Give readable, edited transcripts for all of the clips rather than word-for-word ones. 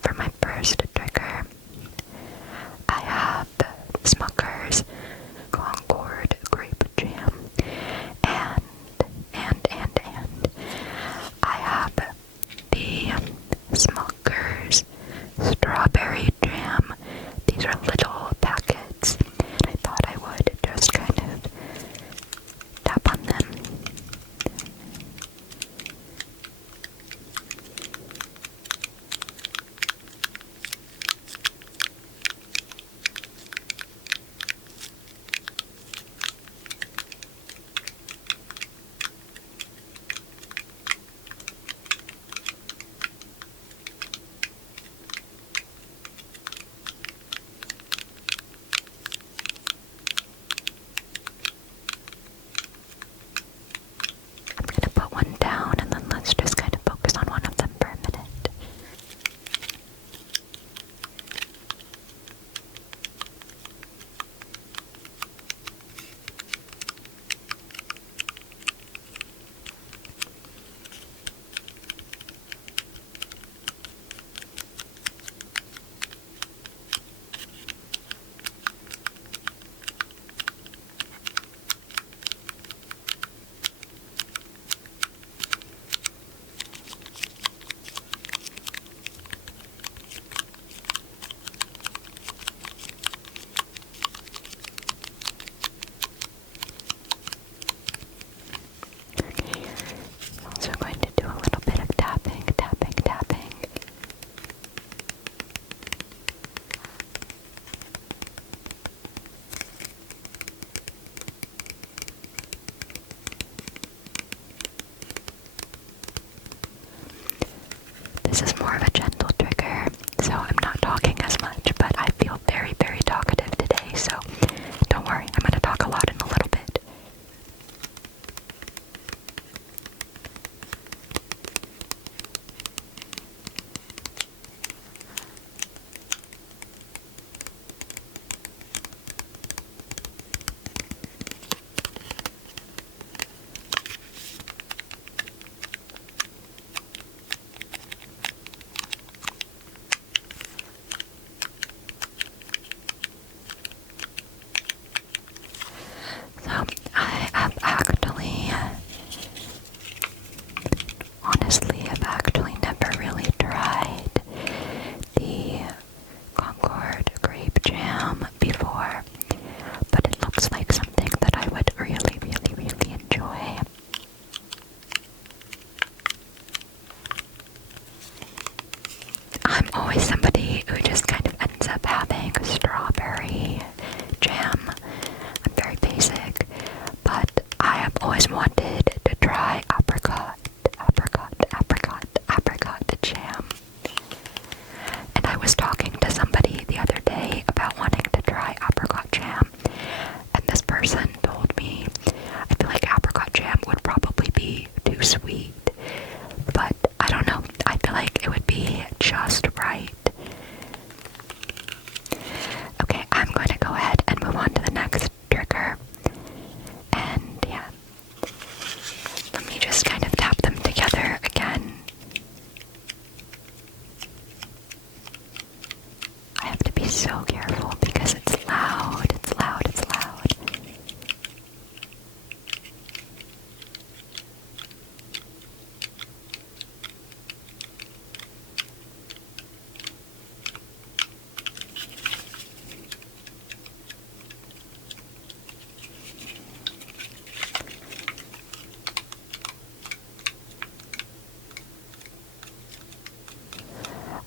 for my first trigger, I have Smucker's Concord Grape Jam, and I have the Smucker's Strawberry Jam. These are little packets, and I thought I would just kind of tap on them. I'm going to put one down and then let's just kind of focus on one of them for a minute. Also going to do a little bit of tapping. This is more of a gentle trigger, so I'm not talking as much, but I feel very, very talkative today, so don't worry, I'm going to talk a lot in a little bit. So I've actually never really tried the Concord Grape Jam before, but it looks like something that I would really, really, really enjoy. I'm always somebody who just kind of ends up having strawberry jam. I'm very basic, but I have always wanted to try apricot jam. And I was talking to somebody the other day about wanting to try apricot jam, and this person told me, I feel like apricot jam would probably be too sweet, but I don't know, I feel like it would be just right. Okay, I'm going to go ahead and move on to the next trigger, and yeah, let me just kind of tap them together again. I have to be so careful because it's loud.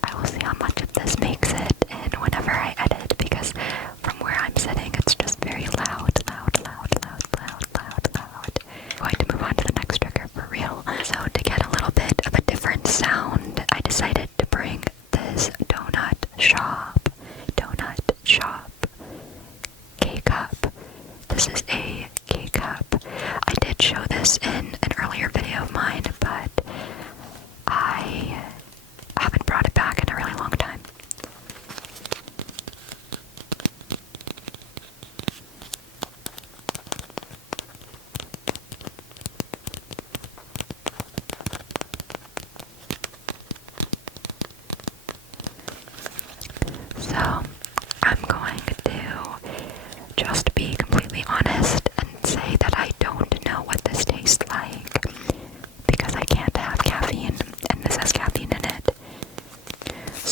I will see how much of this makes it, and whenever I edit,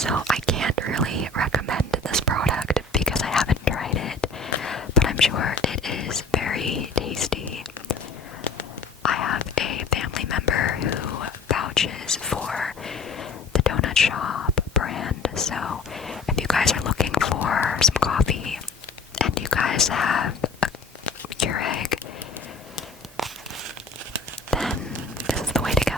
So I can't really recommend this product because I haven't tried it, but I'm sure it is very tasty. I have a family member who vouches for the Donut Shop brand, so if you guys are looking for some coffee and you guys have a Keurig, then this is the way to go.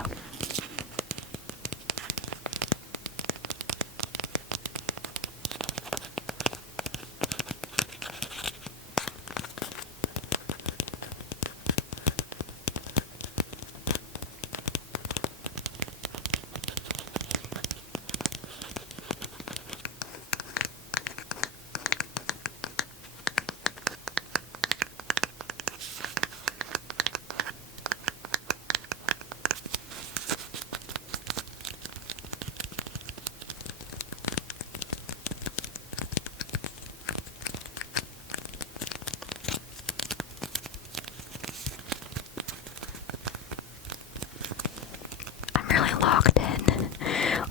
I'm really locked in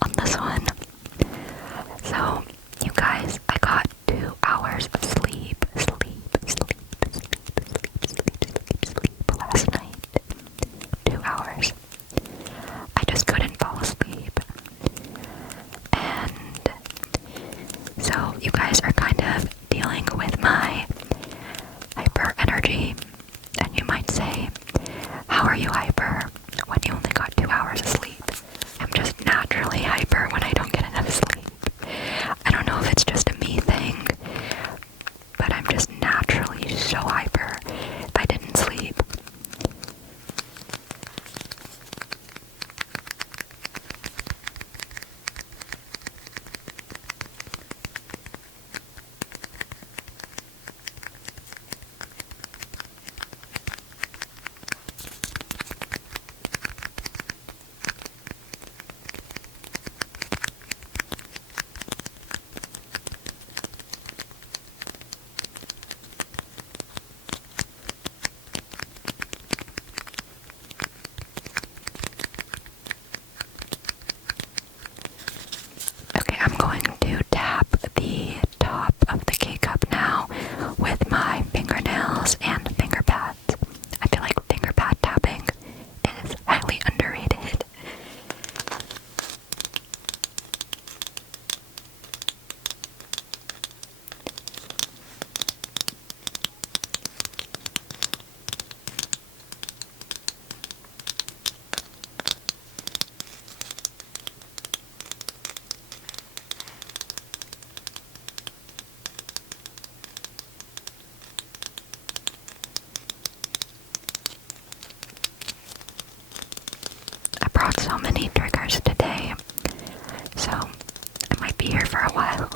on this one. So, you guys, I got 2 hours of sleep last night. 2 hours. I just couldn't fall asleep. And so you guys are kind of dealing with my hyper energy. And you might say, how are you hyper when you only got 2 hours of sleep? I'm just naturally hyper when I don't get enough sleep. I don't know if it's just a me thing, but I'm just naturally so hyper if I didn't sleep. Okay, I'm going to tap the top of the K-cup now with my fingernails and finger pads. I feel like finger pad tapping is highly underrated. I brought so many triggers today, so I might be here for a while.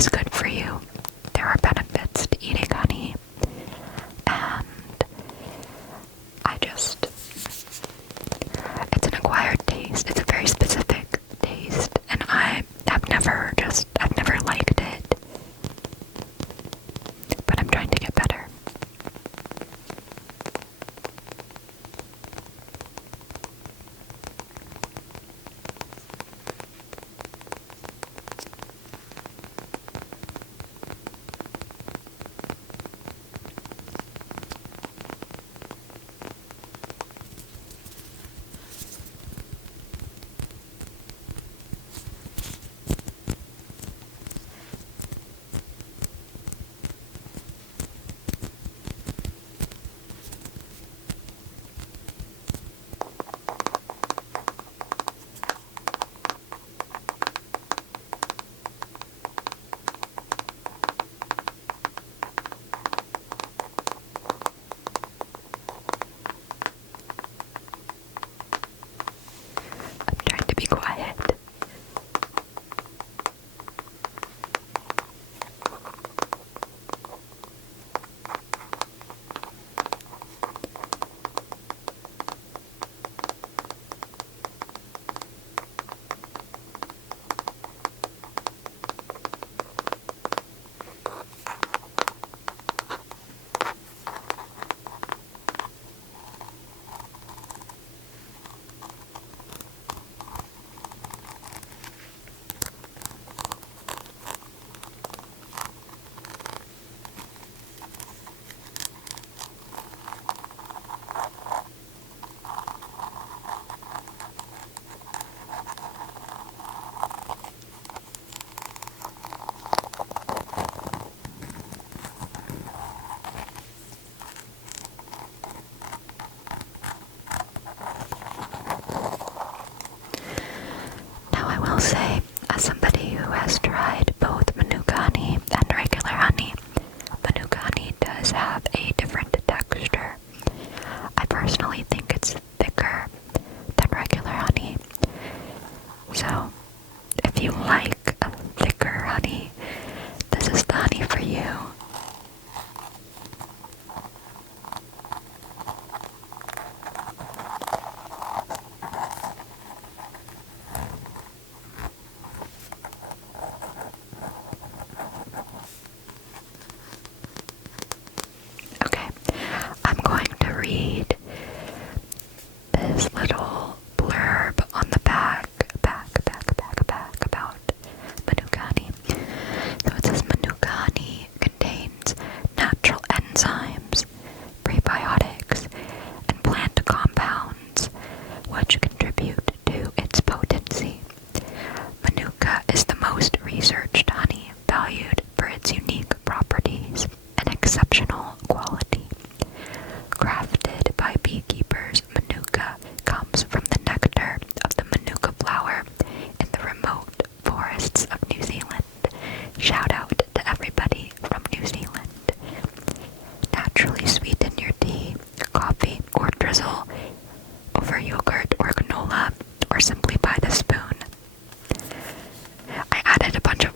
is good for you. There are benefits to eating honey, and it's an acquired taste. It's a very specific taste, and I've never liked it, but I'm trying to get better. I'm trying to be quiet. Now I will say, as somebody who has tried both Manuka honey and regular honey, Manuka honey does have a different texture. I personally think it's thicker than regular honey. So, if you like a thicker honey, this is the honey for you. Okay, I'm going to read this little blurb on the back about Manuka honey. So it says Manuka honey contains natural enzymes, prebiotics, and plant compounds which contribute to its potency. Manuka is the most researched honey, valued for its unique properties and exceptional quality. Crafted by beekeepers, Manuka comes from the nectar of the Manuka flower in the remote forests of New Zealand. Shout out to everybody from New Zealand. Naturally sweeten your tea, coffee, or drizzle over yogurt or granola, or simply by the spoon. I added a bunch of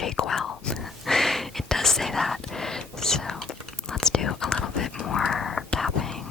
shake well. It does say that. So let's do a little bit more tapping.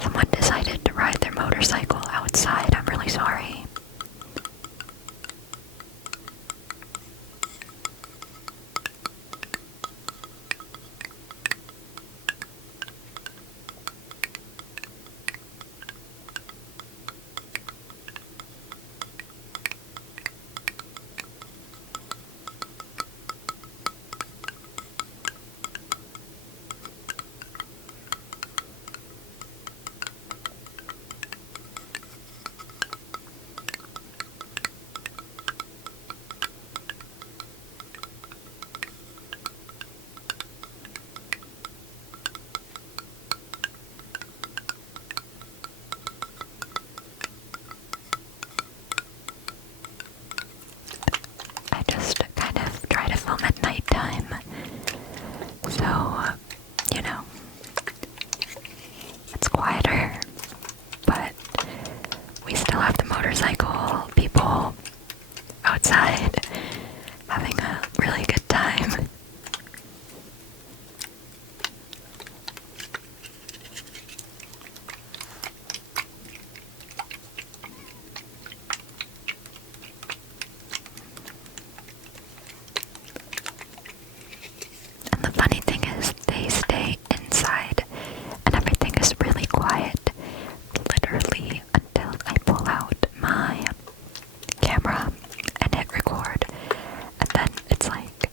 Someone decided to ride their motorcycle outside. I'm really sorry. I just kind of try to film at nighttime, so, you know, it's quieter, but we still have the motorcycle people outside having a really good time. And the funny thing is, they stay inside, and everything is really quiet, literally until I pull out my camera and hit record, and then it's like,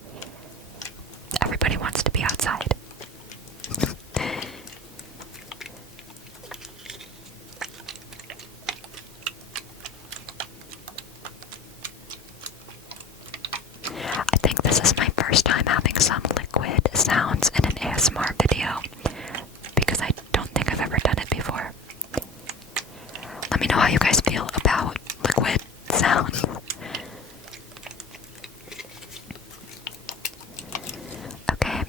everybody wants to be outside. I think this is my first time having some liquid sounds in an ASMR video, because I don't think I've ever done it before. Let me know how you guys feel about liquid sounds. Okay,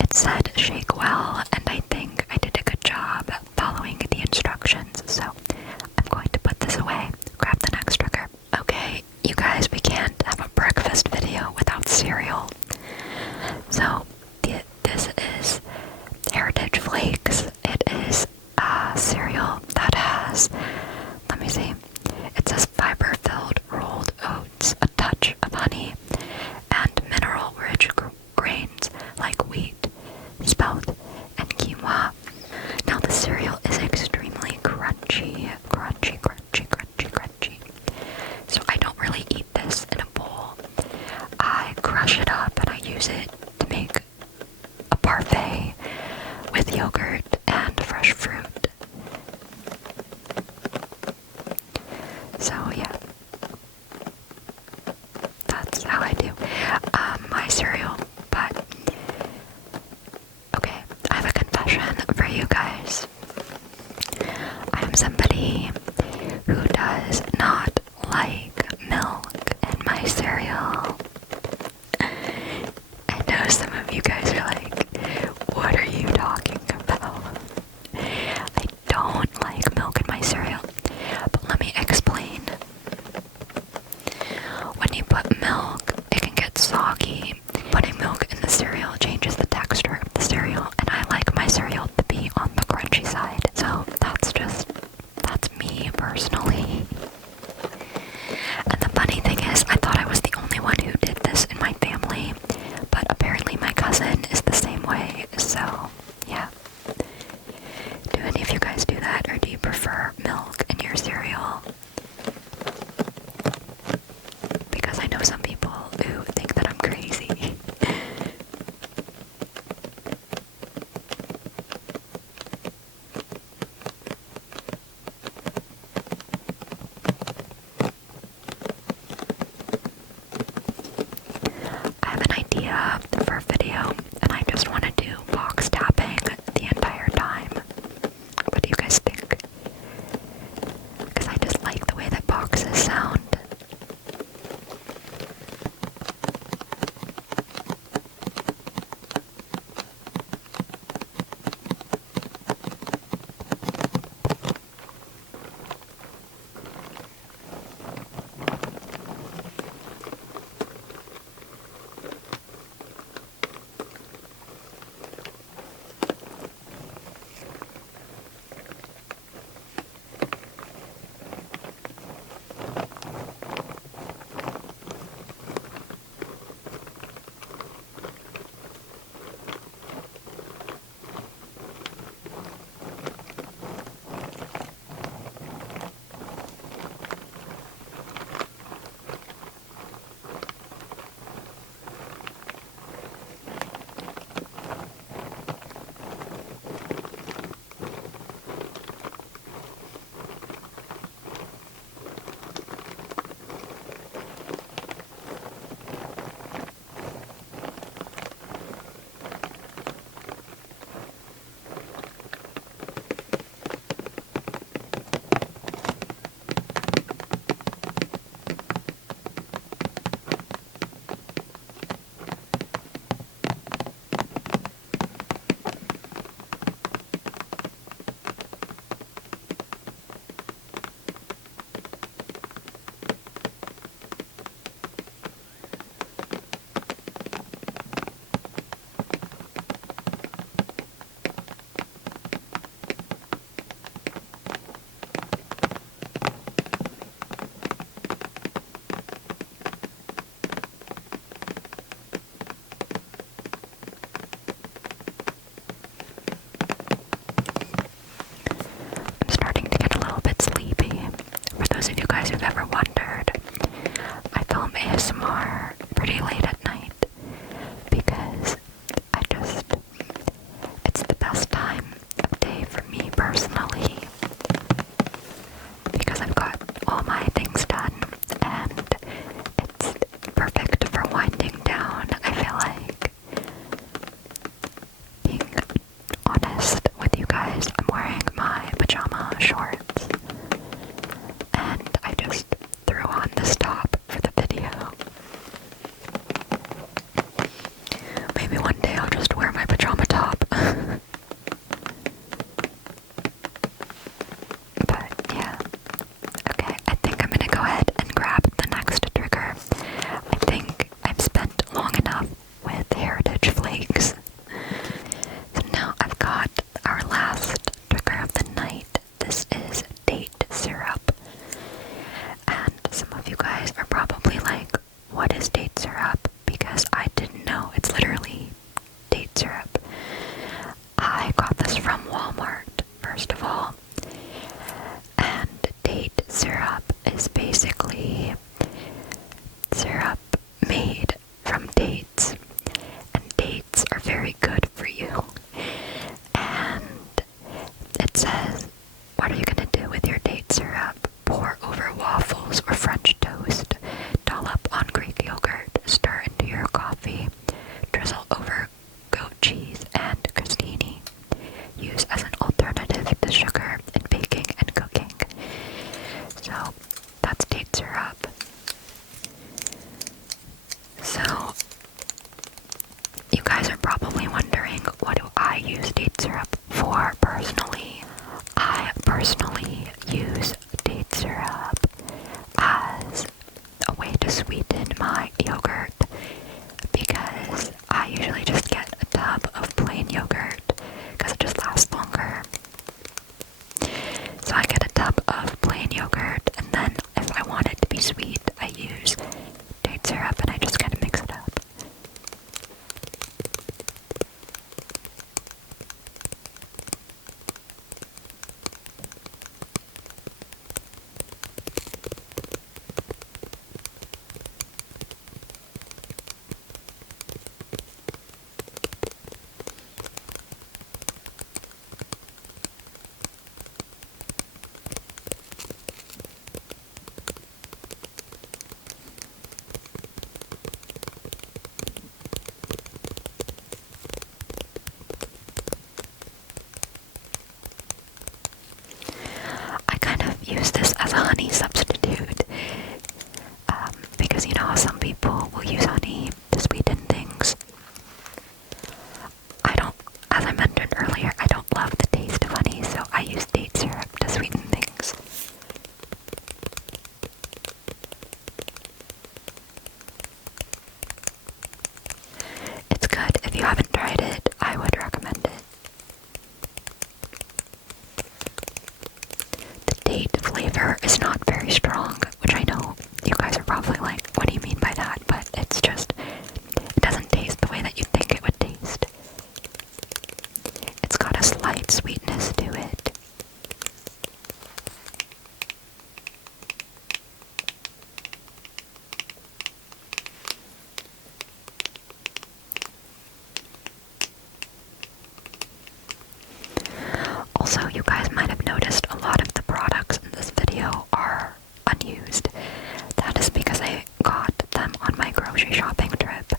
it said shake well, and I think I did a good job following the instructions, so I'm going to put this away, grab the next trigger. Okay, you guys, we can't have a breakfast video without cereal. So, this is Heritage Flakes. It is a cereal that has, let me see, it says fiber-filled rolled oats, a touch of honey, and mineral-rich grains like wheat, spelt, and quinoa. Now the cereal is extremely crunchy. So I don't really eat this in a bowl. I crush it up and I use it to make a parfait with yogurt and fresh fruit. So yeah, that's how I do my cereal. But okay, I have a confession for you guys. I am somebody who does not like milk in my cereal. I know some of you guys are like, what are you talking about? I don't like milk in my cereal, but let me explain. When you put milk, it can get soggy. Putting milk in the cereal changes the texture of the cereal, and I like my cereal to be on the crunchy side. So that's me personally. And the funny thing is, I thought I was the only one who did this in my family, but apparently my cousin is the same way, so yeah. Do any of you guys do that, or do you prefer milk in your cereal? Because I know some people pajamas top for the video. Maybe one day I'll just wear my pajama top. But yeah. Okay, I think I'm gonna go ahead and grab the next trigger. I think I've spent long enough with Heritage Flakes. So now I've got our last trigger of the night. This is date syrup. And some of you guys are probably like, what is date syrup? Because I didn't know. It's literally date syrup. I got this from Walmart, first of all. And date syrup is basically syrup made from dates. And dates are very good for you. And it says, what are you going to do with your date syrup? Pour over waffles or French toast. Dollop on Greek yogurt. Stir into your coffee. Drizzle over goat cheese and crostini. Use as an alternative to sugar in baking and cooking. So that's date syrup. So you guys are probably wondering, what do I use date syrup for personally? I personally use date syrup as a way to sweeten my yogurt, because I usually just get a tub of plain yogurt because it just lasts longer. So I get a tub of plain yogurt, and then if I want it to be sweet, I use date syrup and I just kind of mix it up. Use this as a honey substitute, because you know how some people will use honey to sweeten things. As I mentioned earlier, I don't love the taste of honey, so I use date syrup to sweeten things. It's good. If you haven't tried it, I would recommend it. Date flavor is not very strong, which I know you guys are probably like, what do you mean by that? But it's just, it doesn't taste the way that you think it would taste. It's got a slight sweetness to it. Also, you guys might have noticed a lot of the products in this video are unused. That is because I got them on my grocery shopping trip.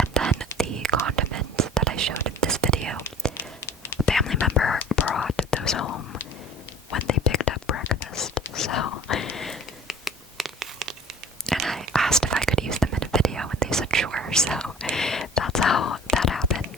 And then the condiments that I showed in this video, a family member brought those home when they picked up breakfast. So, and I asked if I could use them in a video and they said sure. So that's how that happened.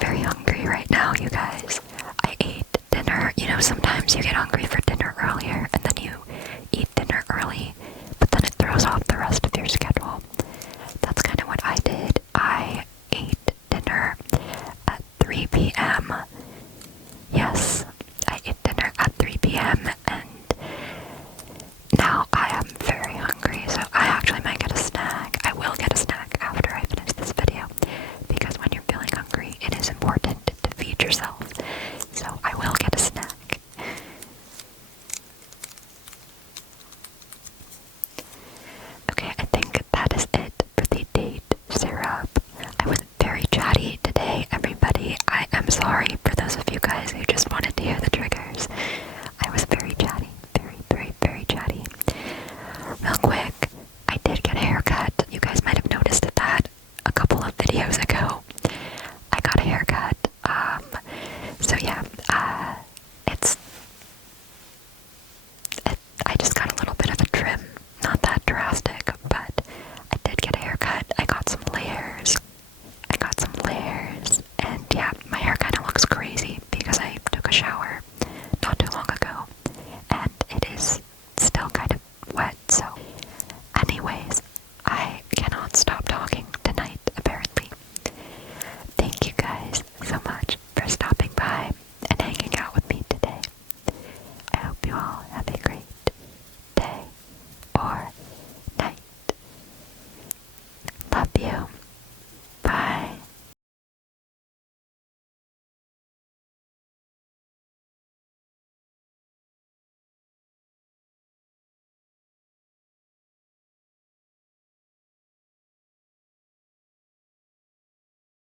Very hungry right now, you guys. I ate dinner. You know, sometimes you get hungry for